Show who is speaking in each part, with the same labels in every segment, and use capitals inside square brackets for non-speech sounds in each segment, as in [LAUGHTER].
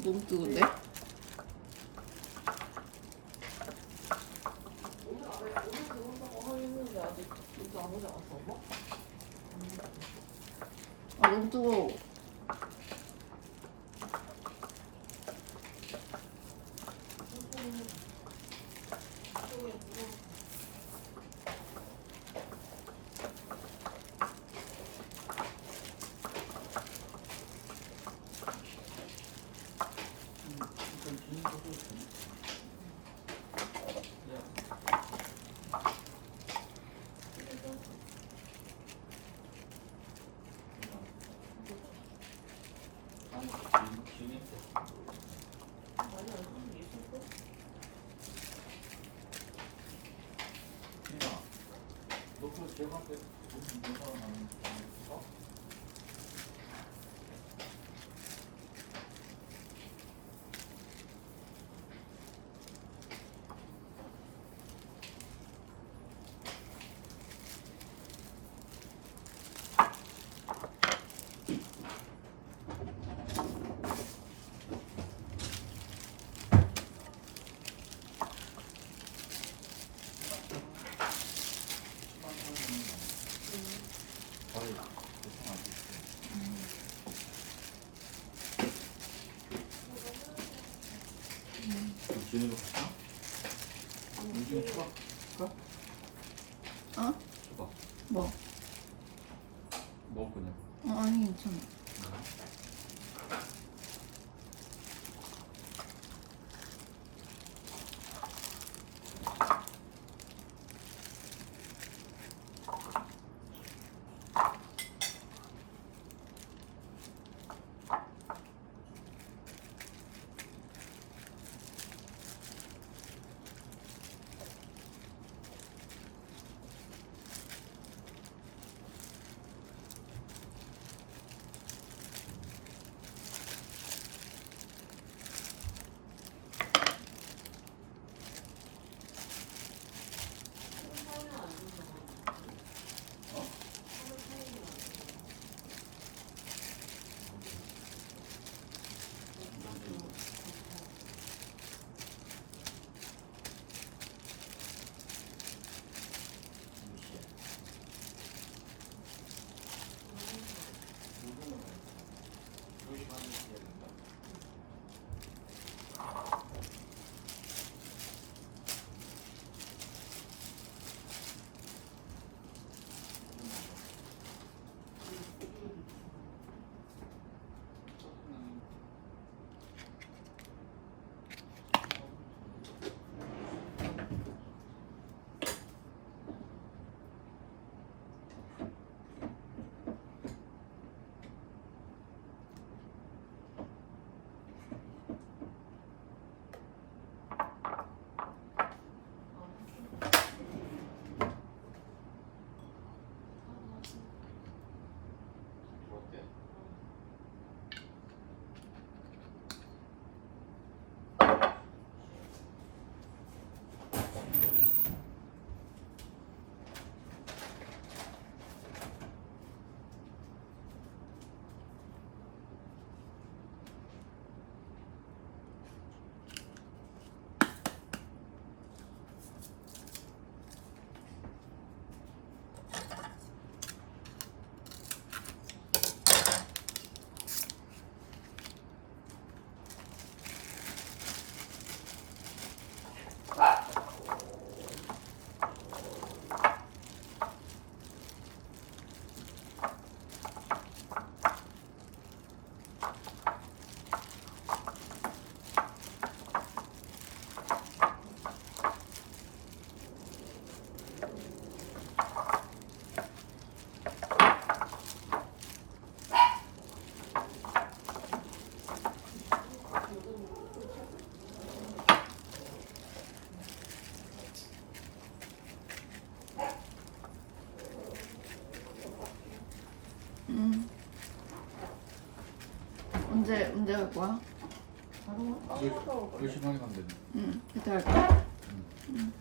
Speaker 1: 어,
Speaker 2: 너무 뜨거운데?
Speaker 3: 아
Speaker 2: 너무 뜨거워.
Speaker 1: 제가 봤을 때 지는 거 같아? 움직임 추가? 추가?
Speaker 2: 어?
Speaker 1: 추가.
Speaker 2: 뭐?
Speaker 1: 뭐 그냥.
Speaker 2: 어, 아니 괜찮아. 언제 언제 갈 거야?
Speaker 3: 바로
Speaker 1: 열- 열심히 가면 되네.
Speaker 2: 응. 그때 갈 거야?
Speaker 1: 응.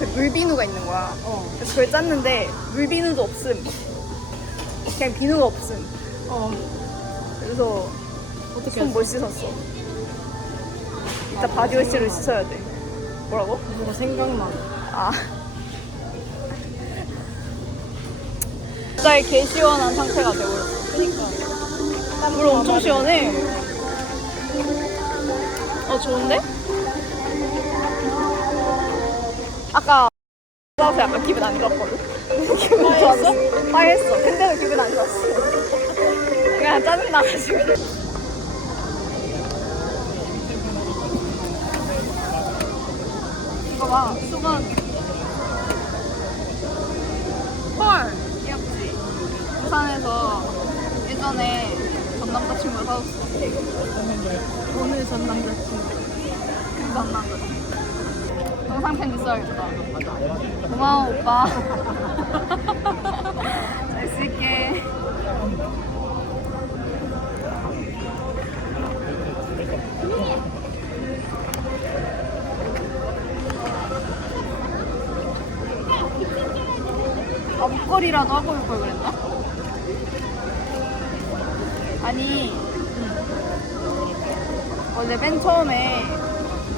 Speaker 2: 옆에 물비누가 있는 거야.
Speaker 3: 어.
Speaker 2: 그래서 그걸 짰는데 물비누도 없음. 그냥 비누가 없음.
Speaker 3: 어.
Speaker 2: 그래서
Speaker 3: 어떻게
Speaker 2: 손못 씻었어. 이따 바디워시를 씻어야 돼. 뭐라고?
Speaker 3: 뭐가 생각나.
Speaker 2: 아. 진짜 개 시원한 상태가 되어버렸어.
Speaker 3: 그니까.
Speaker 2: 물 엄청 시원해. 어, 좋은데? 아까 나서 약간 기분 안 좋았거든? 기분 좋았어? 빠했어. 근데도 기분 안 좋았어. 그냥 짜증 나가지고. 고마워, 오빠. [LAUGHS] 잘 쓸게. 아, 목걸이라도 하고 올 걸 그랬나? 아니, 원래 맨 처음에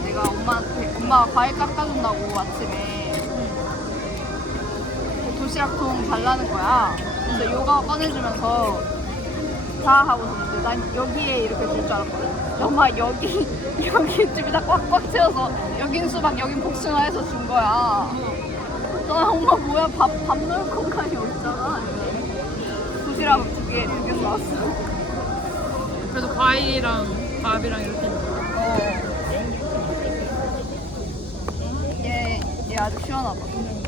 Speaker 2: 내가 엄마한테 엄마가 과일 깎아준다고 아침에 그 도시락 통 달라는 거야. 그래서 요가 꺼내주면서 자 하고 줬는데 난 여기에 이렇게 줄 줄 알았거든. 엄마 여기 [LAUGHS] 여기 집에다 꽉꽉 채워서 여긴 수박 여긴 복숭아 해서 준 거야. 나 엄마 뭐야 밥 밥 넣을 공간이 없잖아. 도시락 두개 두개 나왔어.
Speaker 3: 그래도 과일이랑 밥이랑 이렇게.
Speaker 2: 어. 얘, 얘 아주 시원하다.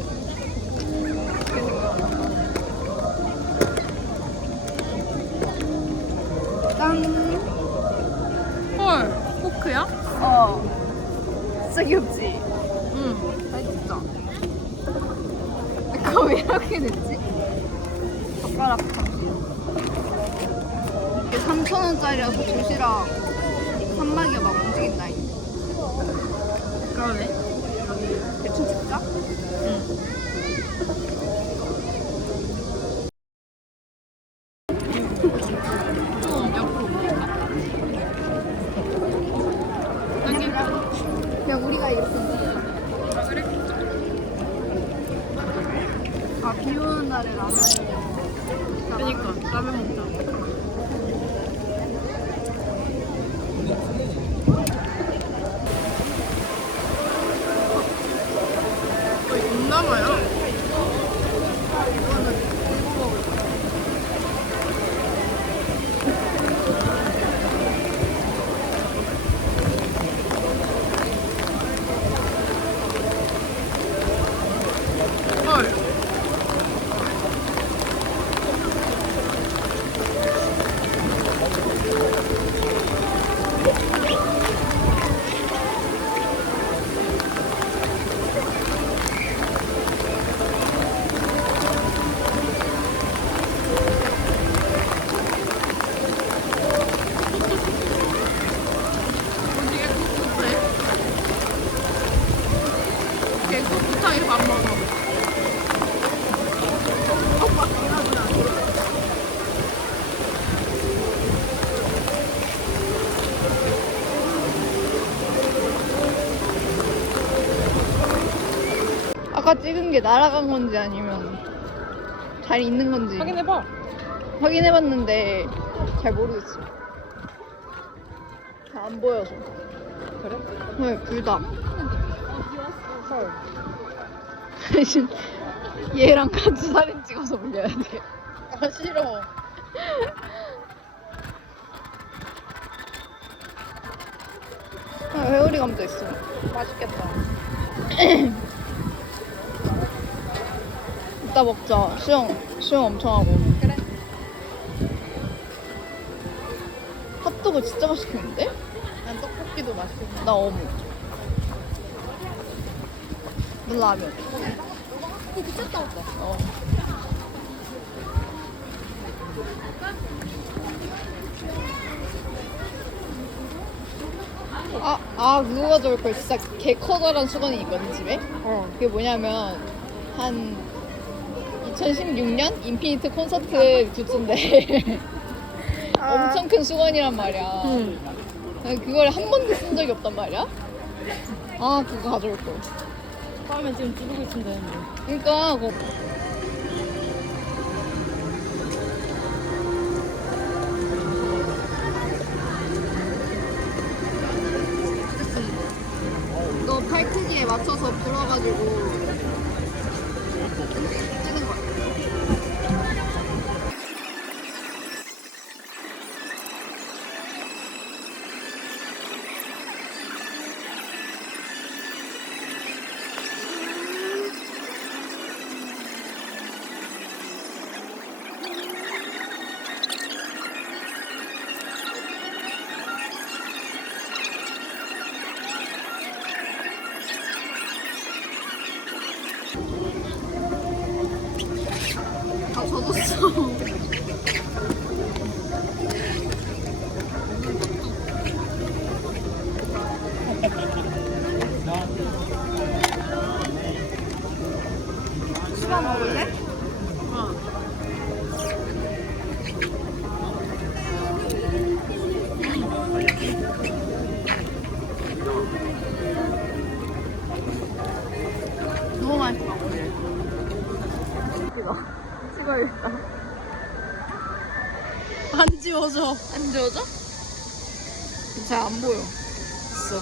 Speaker 2: 짠!
Speaker 3: 헐, 포크야?
Speaker 2: 어. 진짜 귀엽지?
Speaker 3: 응.
Speaker 2: 맛있어. 그거 왜 이렇게 됐지? 젓가락 잠시. 이게 3,000원짜리라서 도시락 산막이가 막 움직인다.
Speaker 3: 그러네.
Speaker 2: 대충 찍자?
Speaker 3: 응. 좀 옆으로 올릴까? 당길까?
Speaker 2: 그냥 우리가 이렇게.
Speaker 3: 아, 그래?
Speaker 2: 아, 비 오는 날에 라면.
Speaker 3: 그니까, 라면 먹자. 거의
Speaker 2: 아까 찍은 게 날아간 건지 아니면 잘 있는 건지
Speaker 3: 확인해봐.
Speaker 2: 확인해봤는데 잘 모르겠어. 잘 안 보여서.
Speaker 3: 그래?
Speaker 2: 네, 불다. 대신 얘랑 같이 사진 찍어서 올려야 돼.
Speaker 3: 아 싫어.
Speaker 2: 아, 회오리 감도 있어.
Speaker 3: 맛있겠다. [CLEARS THROAT]
Speaker 2: 이따 먹자. 수영, 수영 엄청 하고.
Speaker 3: 그래.
Speaker 2: 핫도그 진짜 맛있겠는데?
Speaker 3: 난 떡볶이도 맛있겠다.
Speaker 2: 나 어묵. 물 라면.
Speaker 3: 오, 미쳤다.
Speaker 2: 어. 아, 아, 그거 가져올 걸. 진짜 개 커다란 수건이 있거든, 집에.
Speaker 3: 어.
Speaker 2: 그게 뭐냐면, 한 2016년 인피니트 콘서트 굿즈인데, [LAUGHS] 엄청 큰 수건이란 말이야.
Speaker 3: 응.
Speaker 2: 그걸 한 번도 쓴 적이 없단 말이야. 아, 그거 가져올 걸.
Speaker 3: 다음에 지금 두르고 있으면 되는데.
Speaker 2: 그러니까 그거
Speaker 3: 안 지워져.
Speaker 2: 안 지워져? 잘 안 보여.
Speaker 3: 있어.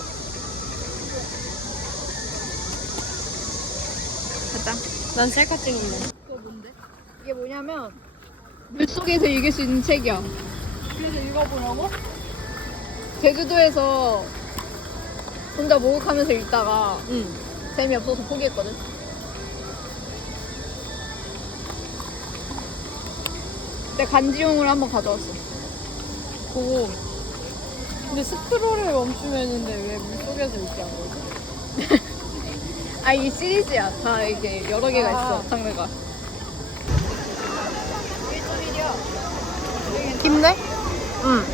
Speaker 2: 됐다.
Speaker 3: 난 셀카 찍을래.
Speaker 2: 그거 뭔데? 이게 뭐냐면 물속에서 읽을 수 있는 책이야.
Speaker 3: 그래서 읽어보려고?
Speaker 2: 제주도에서 혼자 목욕하면서 읽다가
Speaker 3: 응.
Speaker 2: 재미없어서 포기했거든. 근데 간지용을 한번 가져왔어.
Speaker 3: 보고. 근데 스크롤을 멈추면 했는데 왜 물속에서 읽지 않은 거지?
Speaker 2: 아 이게 시리즈야. 다 이게 여러 개가
Speaker 3: 아.
Speaker 2: 있어 장르가. 힘내? 응.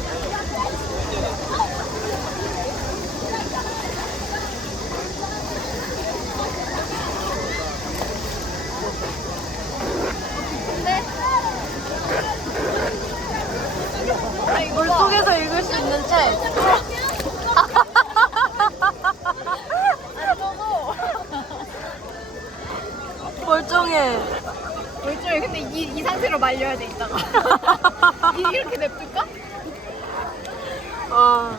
Speaker 3: 물속에서 읽을 수 있는 책. 멀쩡해.
Speaker 2: 멀쩡해. 근데 이, 이 상태로 말려야 돼 이따가. 이- 이렇게 냅둘까?
Speaker 3: 아,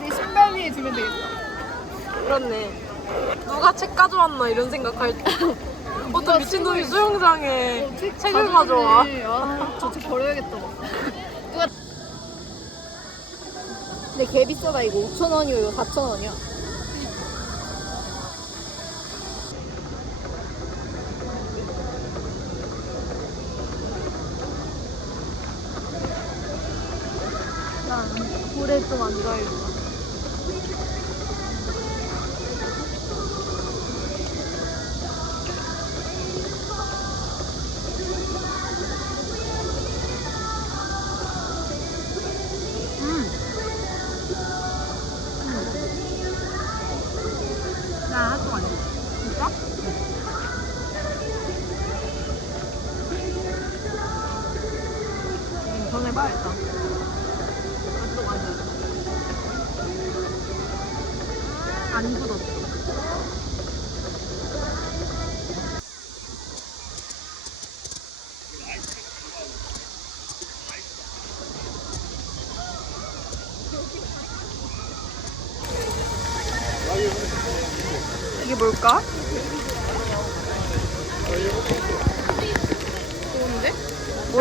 Speaker 2: 내 신발 위에 두면 되겠다.
Speaker 3: 그렇네. 누가 책 가져왔나 이런 생각할 때. 어떤 미친놈이 수영장에 책을 가져와.
Speaker 2: 아, 저책 버려야겠다. 누가... 근데 개 비싸다 이거 5천 원이고 이거 4천 원이야. 난 볼에 좀 앉아있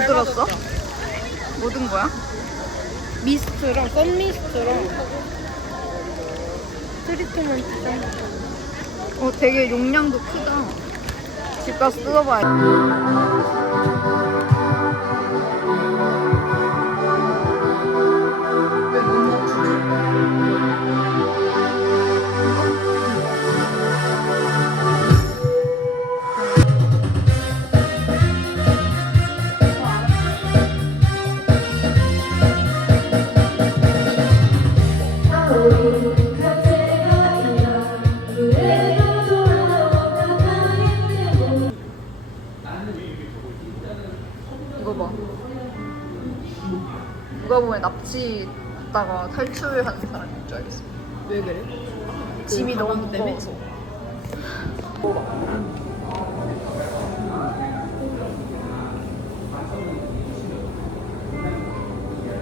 Speaker 2: 뭐 들었어? 뭐 든 거야?
Speaker 3: 미스트랑 썬미스트랑 트리트먼트 샴푸
Speaker 2: 어, 되게 용량도 크다. 집 가서 뜯어봐야 누가 보면 납치 했다가 탈출하는 사람인 줄 알겠어.
Speaker 3: 왜 그래?
Speaker 2: 짐이 너무
Speaker 3: 가방 때문에?
Speaker 2: 무거워서.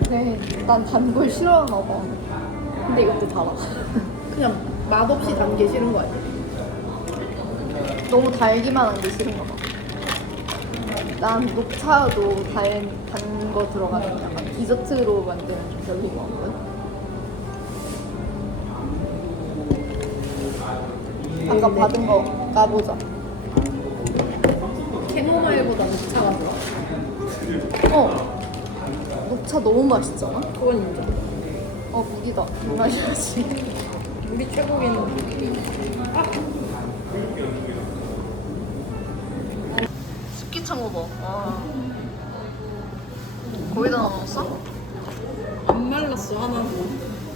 Speaker 2: 네, 난 단 걸 싫어하나 봐.
Speaker 3: 근데 이것도 달아. [LAUGHS] 그냥 맛없이 단 게 싫은 거 아니야?
Speaker 2: 너무 달기만 한 게 싫은가 봐. 난 녹차도 단 거 들어가는 약간 디저트로 만드는 좀 별로인 것 같거든. 아까 받은 거 까보자.
Speaker 3: 캐모마일보다 녹차가 좋아.
Speaker 2: 어. 녹차 너무 맛있잖아?
Speaker 3: 그건 인정.
Speaker 2: 어, 무기다. 이 맛이야지.
Speaker 3: 우리 최고기
Speaker 2: 거기다 넣었어?
Speaker 3: 안 말랐어 하나도.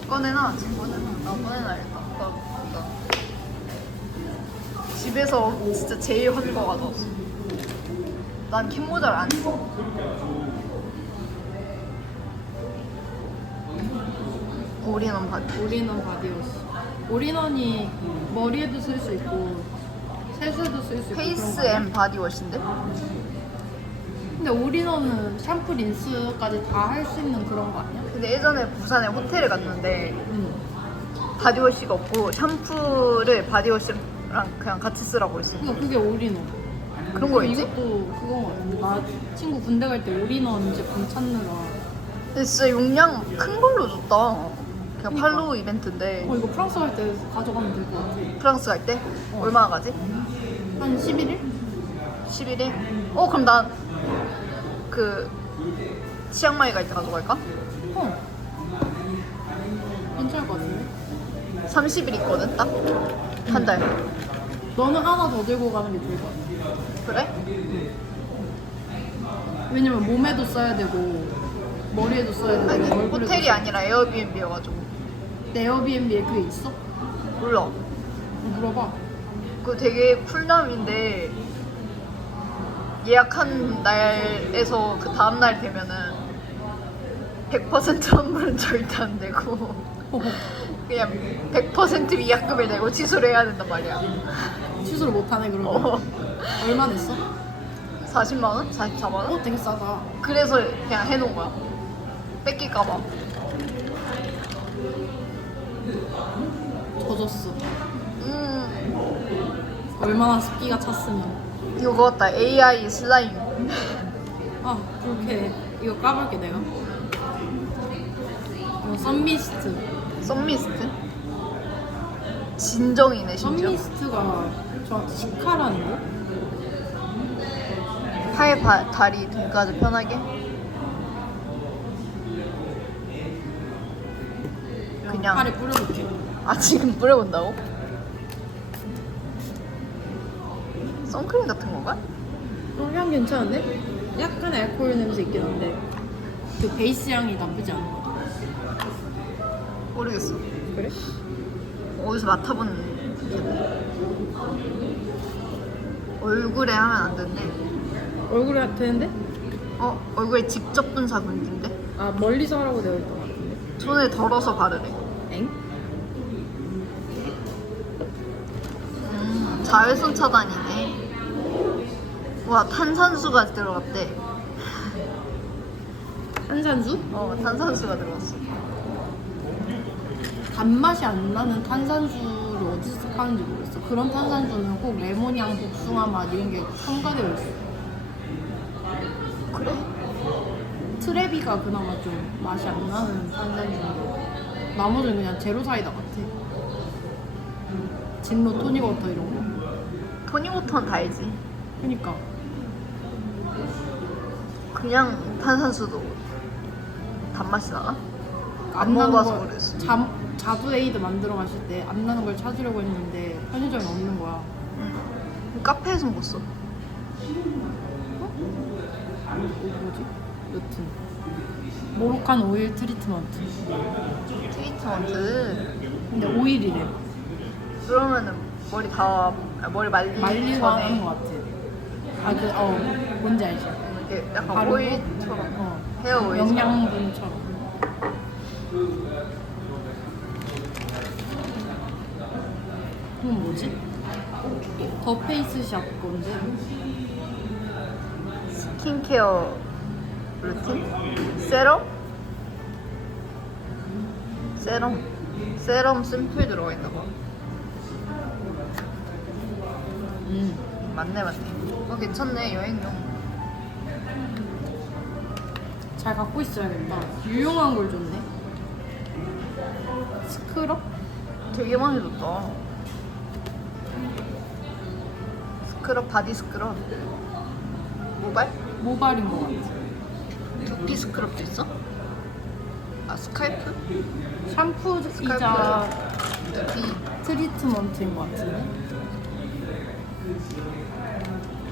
Speaker 2: 꺼내놔. 지금 꺼내놔. 나 꺼내놔야겠다. 나, 나. 집에서 진짜 제일 거 가져왔어. 난 캔모자를 안 써. 올인원 바지.
Speaker 3: 올인원 바디워시. 올인원이 머리에도 쓸 수 있고 세수에도 쓸 수 있고.
Speaker 2: 페이스 앤 바디워시인데?
Speaker 3: 근데 올인원은 샴푸, 린스까지 다 할 수 있는 그런 거 아니야?
Speaker 2: 근데 예전에 부산에 호텔에 갔는데
Speaker 3: 응.
Speaker 2: 바디워시가 없고 샴푸를 바디워시랑 그냥 같이 쓰라고 했어.
Speaker 3: 그러니까 그게 올인원.
Speaker 2: 그런 거였지?
Speaker 3: 이것도 그건 거 같은데 나 친구 군대 갈 때 올인원 제품 찾느라
Speaker 2: 근데 진짜 용량 큰 걸로 줬다. 그냥
Speaker 3: 그니까.
Speaker 2: 팔로우 이벤트인데
Speaker 3: 어 이거 프랑스 갈 때 가져가면 될 것 같아.
Speaker 2: 프랑스 갈때
Speaker 3: 어.
Speaker 2: 얼마나 가지?
Speaker 3: 한 11일?
Speaker 2: 11일? 어 그럼 난 그 치앙마이 갈 때 가져갈까?
Speaker 3: 어. 괜찮을 것 같은데?
Speaker 2: 30일 있거든 딱? 한 달.
Speaker 3: 너는 하나 더 들고 가는 게 좋을 것 같아.
Speaker 2: 그래?
Speaker 3: 왜냐면 몸에도 써야 되고 머리에도 써야 되고 얼굴에도
Speaker 2: 호텔이
Speaker 3: 써야
Speaker 2: 아니라 에어비앤비여가지고
Speaker 3: 되고. 내 에어비앤비에 그게 있어?
Speaker 2: 몰라.
Speaker 3: 물어봐.
Speaker 2: 그 되게 쿨남인데 예약한 날에서 그 다음 날 되면은 100% 환불은 절대 안 되고 [LAUGHS] 그냥 100% 위약금을 내고 취소를 해야 된단 말이야.
Speaker 3: 취소를 못하네 그러면.
Speaker 2: 어.
Speaker 3: 얼마 냈어?
Speaker 2: 40만 원? 44만 원?
Speaker 3: 어 되게 싸다.
Speaker 2: 그래서 그냥 해놓은 거야. 뺏길까봐.
Speaker 3: 젖었어.
Speaker 2: 음,
Speaker 3: 얼마나 습기가 찼으면.
Speaker 2: 이거 같다. AI 슬라임.
Speaker 3: 아 그렇게 이거 까볼게 내가. 이거 썬미스트.
Speaker 2: 썬미스트? 진정이네, 심지어.
Speaker 3: 썬미스트가 저 시카라는 거?
Speaker 2: 팔, 바, 다리, 등까지 편하게. 그냥.
Speaker 3: 팔에 뿌려볼게.
Speaker 2: 아, 지금 뿌려본다고? 선크림 같은 건가?
Speaker 3: 어, 향 괜찮은데? 약간 알코올 냄새 있긴 한데 그 베이스 향이 나쁘지 않아.
Speaker 2: 모르겠어.
Speaker 3: 그래?
Speaker 2: 어디서 맡아본. 얼굴에 하면 안 된대.
Speaker 3: 얼굴에 되는데?
Speaker 2: 어, 얼굴에 직접 분사금인데?
Speaker 3: 아 멀리서 하라고 되어 있던 것 같은데.
Speaker 2: 손에 덜어서 바르래.
Speaker 3: 엥?
Speaker 2: 음, 자외선 차단이네. 와, 탄산수가 들어갔대.
Speaker 3: 탄산수?
Speaker 2: 어, 탄산수가 들어갔어.
Speaker 3: 단맛이 안 나는 탄산수를 어디서 파는지 모르겠어. 그런 탄산수는 꼭 레몬향, 복숭아 맛 이런 게 첨가되어 있어.
Speaker 2: 그래?
Speaker 3: 트레비가 그나마 좀 맛이 안 나는 탄산수인데 나머지는 그냥 제로 사이다 같아. 진로 토닉워터 이런 거.
Speaker 2: 토닉워터는 다 알지.
Speaker 3: 그니까.
Speaker 2: 그냥 탄산수도 단맛이 나나? 안
Speaker 3: 나는
Speaker 2: 먹어봐서
Speaker 3: 걸-
Speaker 2: 모르겠어.
Speaker 3: 자, 자두 에이드 만들어 마실 때 안 나는 걸 찾으려고 했는데 편의점에 없는 거야.
Speaker 2: 응. 카페에서 먹었어.
Speaker 3: 어, 뭐지? 여튼. 모로칸 오일 트리트먼트.
Speaker 2: 트리트먼트.
Speaker 3: 근데 오일이래.
Speaker 2: 그러면은 머리 다 아, 머리 말리기
Speaker 3: 말리고
Speaker 2: 전에
Speaker 3: 하는 것 같아. 아, 그, 어, 뭔지 알지?
Speaker 2: 이렇게 약간
Speaker 3: 바르고?
Speaker 2: 오일처럼
Speaker 3: 어.
Speaker 2: 헤어 오일.
Speaker 3: 영양분처럼. 이건 뭐지? 더 페이스샵 건데.
Speaker 2: 스킨케어 루틴? 세럼? 세럼? 세럼 심플 들어가 있나 봐.
Speaker 3: 음.
Speaker 2: 맞네 맞네. 어 괜찮네 여행용.
Speaker 3: 잘 갖고 있어야겠다. 유용한 걸 줬네. 스크럽?
Speaker 2: 되게 많이 줬다. 스크럽 바디 스크럽. 모발?
Speaker 3: 모발인 것 같아.
Speaker 2: 두피 스크럽도 있어? 아 스칼프?
Speaker 3: 샴푸이자
Speaker 2: 두피
Speaker 3: 트리트먼트인 것 같은데.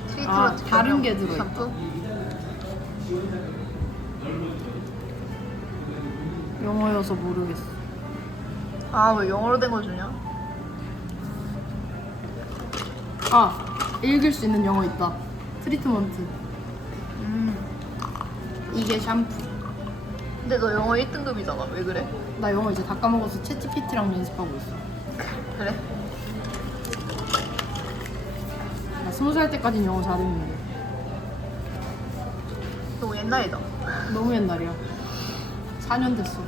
Speaker 2: 트리트먼트
Speaker 3: 아, 다른 게 들어있다.
Speaker 2: 샴푸?
Speaker 3: 영어여서 모르겠어.
Speaker 2: 아 왜 영어로 된거 주냐?
Speaker 3: 아, 읽을 수 있는 영어 있다. 트리트먼트.
Speaker 2: 음.
Speaker 3: 이게 샴푸.
Speaker 2: 근데 너 영어 1등급이잖아. 왜 그래?
Speaker 3: 나 영어 이제 다 까먹어서 챗GPT랑 연습하고 있어.
Speaker 2: 그래?
Speaker 3: 나 스무 살 때까지는 영어 잘했는데.
Speaker 2: 너무 옛날이다.
Speaker 3: 너무 옛날이야. 4년 됐어.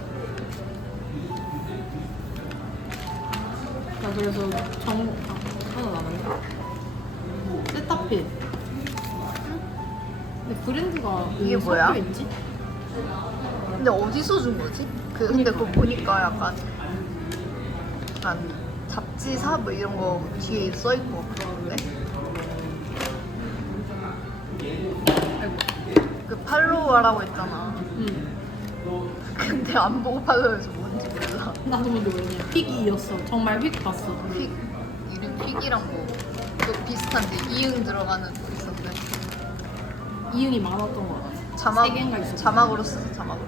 Speaker 3: 나 그래서 정... 아, 하나 남았네. 세타필. 근데 브랜드가
Speaker 2: 이게
Speaker 3: 왜
Speaker 2: 뭐야?
Speaker 3: 있지?
Speaker 2: 근데 어디서 준 거지? 그 근데 그거 보니까 약간 약간 잡지사 뭐 이런 거 뒤에 써 있고 그러는데 팔로우하라고 했잖아.
Speaker 3: 응.
Speaker 2: 근데 안 보고 팔로우해서 뭔지 몰라.
Speaker 3: 나도 근데 왜냐 픽이었어. 정말 픽 봤어.
Speaker 2: 픽 이름 픽이랑 뭐또 비슷한데 이응 들어가는 거 있었는데
Speaker 3: 이응이 많았던 것 같아.
Speaker 2: 자막
Speaker 3: 세 개인가 있었어.
Speaker 2: 자막으로 쓰자 자막으로.